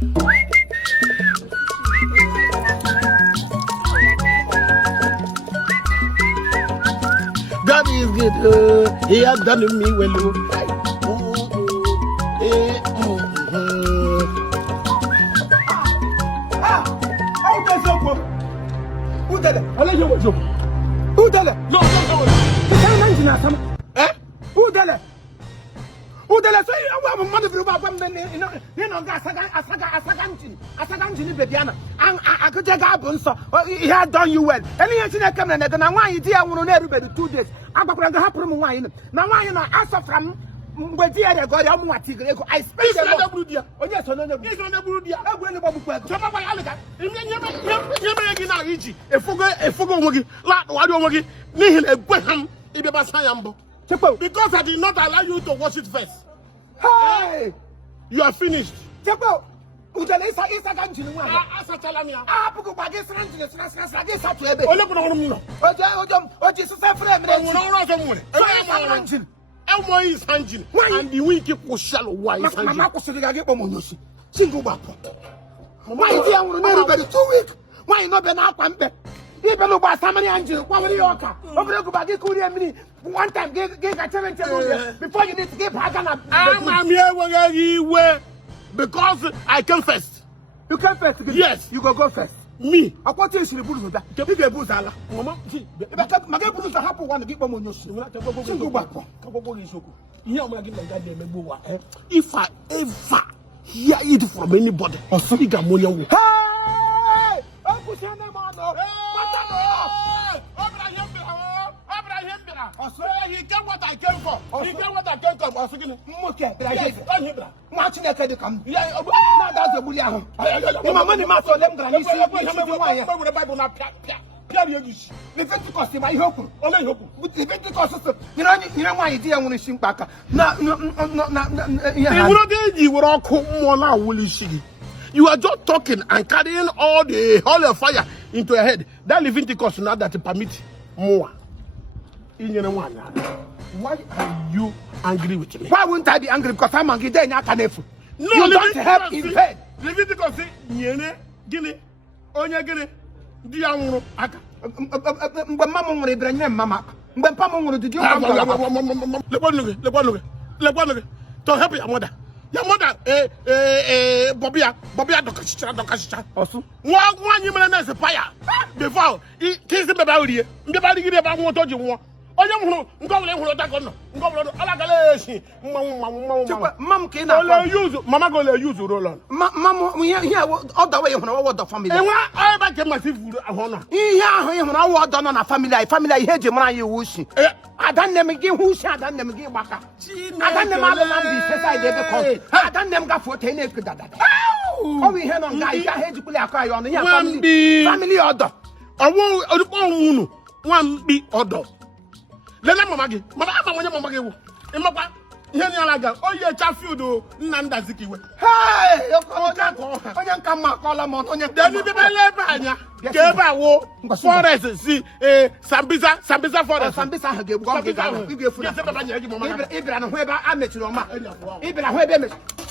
God is good. He has done me well. Who did it? I let you watch you. Who did it? No. Eh? Who did it? Who did it? So you have a money for about them, you know, Asaganji, Bediana. I could take up on so he had done you well. Any incident coming and I want you to have everybody 2 days. I'm going to happen wine. Now, why you know, answer from where dear God, I'm what I speak another Brudia. Oh, yes, another Brudia. I'm going to go back. Chop my alligator. You're now easy. A Fogo Wuggy, Lado Wuggy, Nihin, a Beckham, Ibasayambo. Because I did not allow you to wash it first. Hey! You are finished. Chapo! Ujalesa is a country. Asatalamia. Ah, Puku Bagis, Saturday. Oh, Jesus, Elmo is hanging. And the wicked was shallow. Why is Mamma get Momonosi? Single back. Why is everybody 2 weeks? Why not be now? Even about somebody angel, one of the Yorker. One time, get a 7 before you need to give Hagana. I'm here where you were because I came first. You came first? Yes, you go first. Me, I want to see the Buddha. The bigger Buddha. Mamma, my Buddha happen one to give them on your shoe. Go back. If I ever hear it from anybody, or something, I'm going to. Hey! I'm pushing them on. He got what I came for. He got what I came for. I was thinking, okay, marching at the come. Yeah, that's a bully. My money master, them granny, the Bible not the Pentecost, my hope, only hope. But the Pentecost, you know my idea when you sink back. No, you were all cool more now, will you see? You are just talking and carrying all the holy fire into your head. That Leviticus now that permit more. Why are you angry with me? Why wouldn't I be angry? Because I'm angry. Then I can help. No, you don't help in bed. Leviticus say, Yene, Guinea, Onya Guinea, Diamu, Aka. But Mamma will bring them, Mamma. But Pamma will do you have the to help your mother. Your mother, Bobia, Dokasha. Also, one you man as a fire. Before, he kills the baby. The body give about what you want. Oh, you go Mam can use Mamma go use Roland. Mamma, we are here all the way from the family. And I back my food. Yeah, when I was done on a family, I heard you, man, you wish. I done them again, who shot them again, Waka. I done them all the land, I done them got 14 acres. Oh, we had on guys, I had to put a cry on the family order. I won't one be order. Let me Maggi. Mamma, Imapa, Yanaga, oh, yeah, Chafiudo, Nanda Ziki. Hey, you come up, call them on your Danny, Geba War, Forest, see, Sambiza Forest, Sambisa, give one give Ibrahim Weber, I met you on my Ibrahim Weber.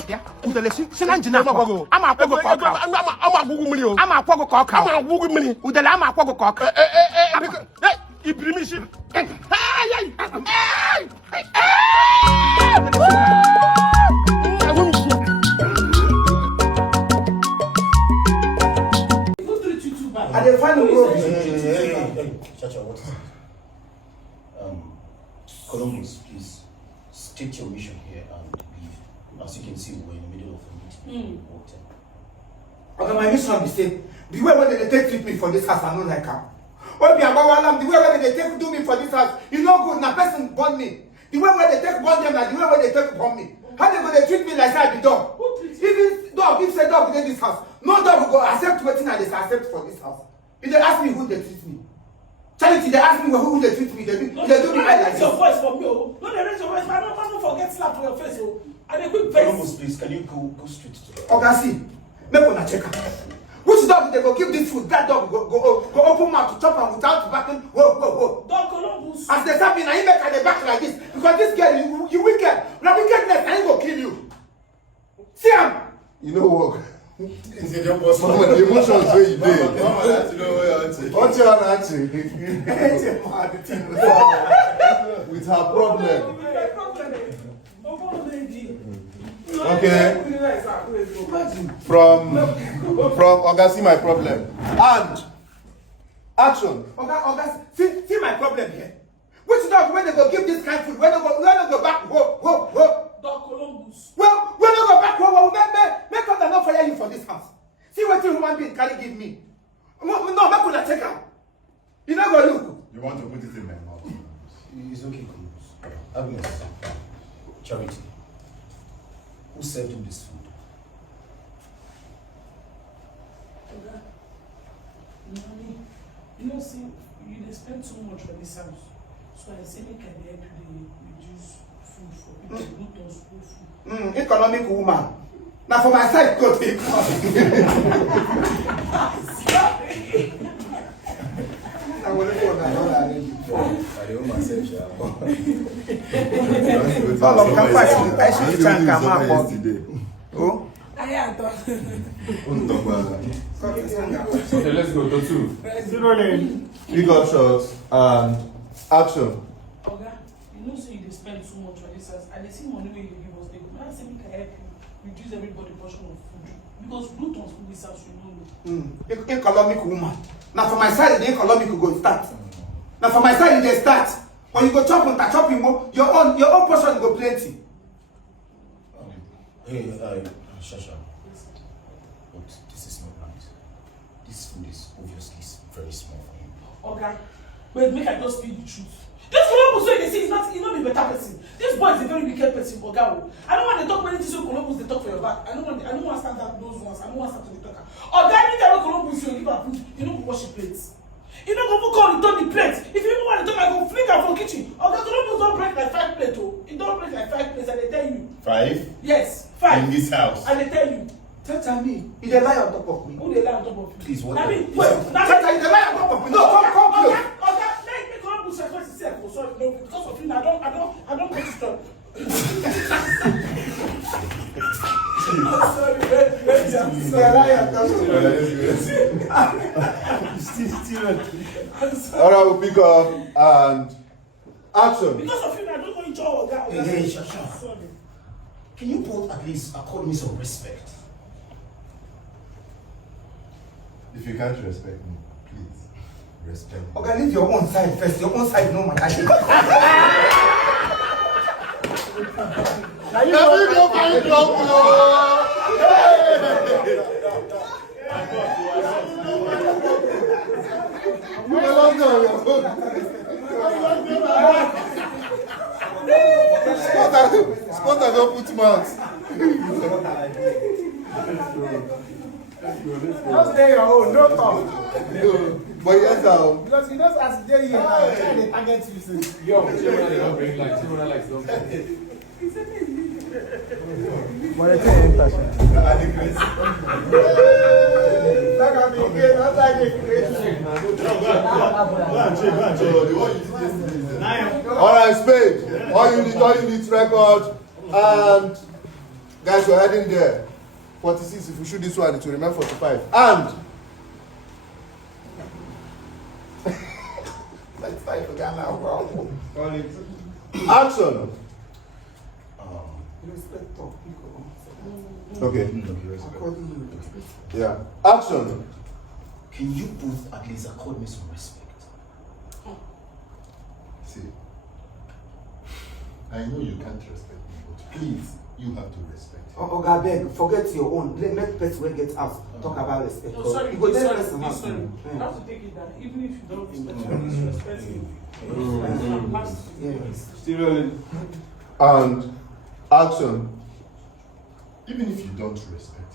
Yeah, the lesson, Sinanjina, I'm a Pogo cock, I'm a Pogo cock, I'm a Wugumini, with the Lama Pogo cock. Ibrahim. At the final road. Shut your words. Columbus, please state your mission here and leave. As you can see, we're in the middle of a meeting. Okay, my mission is say the way when they take me for this house, I don't like her. The way when they take do me for this house, it's not good. Now person born me. The way when they take born them, and the way when they take born me. How they gonna treat me like I be dog? Even dog, if say dog in this house, no dog will go accept waiting and they accept for this house. If they ask me who they treat me, Charity, they ask me who they treat me. They do me like this. Your voice for me, oh. No, they raise your voice. I don't forget slap on your face, oh. And a quick face. Columbus, please, can you go straight to the okay, see. Make one check out. Which dog they go give this food? That dog go open mouth to chop and without backing. Whoa. Dog Columbus. As they start me, now you make the back like this. Because this girl, you wicked. Now wickedness, I ain't gonna kill you. See him. You know what? The emotions where you did. What's your answer? With her problem. Okay. From Oga, see my problem. And action. Oga, see my problem here. Which dog when they go give this kind of food? When they go back, whoa. Dog Columbus. Well, when they go back, whoa, make God not fire you for this house. See what you human being can give me. No, make could take her. You not go look. You want to put it in my mouth? It's okay, Columbus. Agnes, Charity, who served him this food? Oga, you see, you spend too much for this house. So I say, make I help you reduce food for people who don't school food. Economic woman. Now for my side, go take. I will look for that. I should thank him. Oh? Okay, let's go to 2. Pick up shots and action. Oga, you know, so you spend too much for this house. And they see money where you give us. They go, I say, make I help you reduce everybody portion of food. Because root on food this house, you know. Economic woman. Now for my side, the economic will go start. Now for my side, they start. When you go chop more, your own portion go plenty. Hey, Shasha. But this is not right. This food is obviously very small for you. Oga, wait, make I just speak the truth. This Columbus way they say he's not a better person. This boy is a very wicked person, Oga. I don't want to talk many things so Columbus they talk for your back. I don't want to stand up those ones. I don't want to stand to the talker. Oga, anytime Columbus you give her food, you don't wash the plates. You don't go call return the plate. If you don't want to talk, I go fling her from kitchen. Oga, Columbus don't break like 5 plates, oh. It don't break like 5 plates, and they tell you. 5? Yes, 5. In this house. And they tell you. Tell me, you dey lie on top of me. Who they lie on top of you? Please, what? I mean, Tell me, you dey lie on top of me. No, come close. Oga, let me Columbus respect himself. Oh, sorry, no, because of you, I don't go to stop. I'm sorry, You dey lie on top of me. Alright, we'll pick up and action. because of you, I don't go enjoy Oga. Hey, Shasha. Sorry. Can you both at least accord me some respect? If you can't respect me, please respect me. Okay, leave your own side first. Your own side no matter. Let me go find trouble. Spotter don't put mouth. Just stay your own, no talk. But yes, Because you just as they here now, they target you since. Yo, Chimona don't bring like Chimona likes don't bring. But it's an intention. Alright, Spade. All you need record. And guys, we're heading there. 46. If we shoot this one, it will remain 45. And 95 for Ghana, wow. action. Respect talk, Okay. according to Yeah. Action. Can you both at least accord me some respect? See, I know you can't respect me, but please, you have to respect me. Oga beg, forget your own. Let person wey get house talk about respect. No, sorry, You go tell sorry, person house. sorry. You have to take it down. Even if you don't respect me. Yes. Still rolling. And action. Even if you don't respect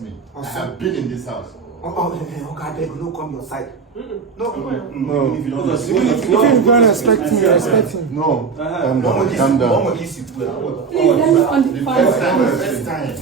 me. I have been in this house. Oga beg, no come your side. No. No. If you don't If you don't respect me, respect him. No. Calm down. Calm down. kiss you. Please, let's on the First time. First time.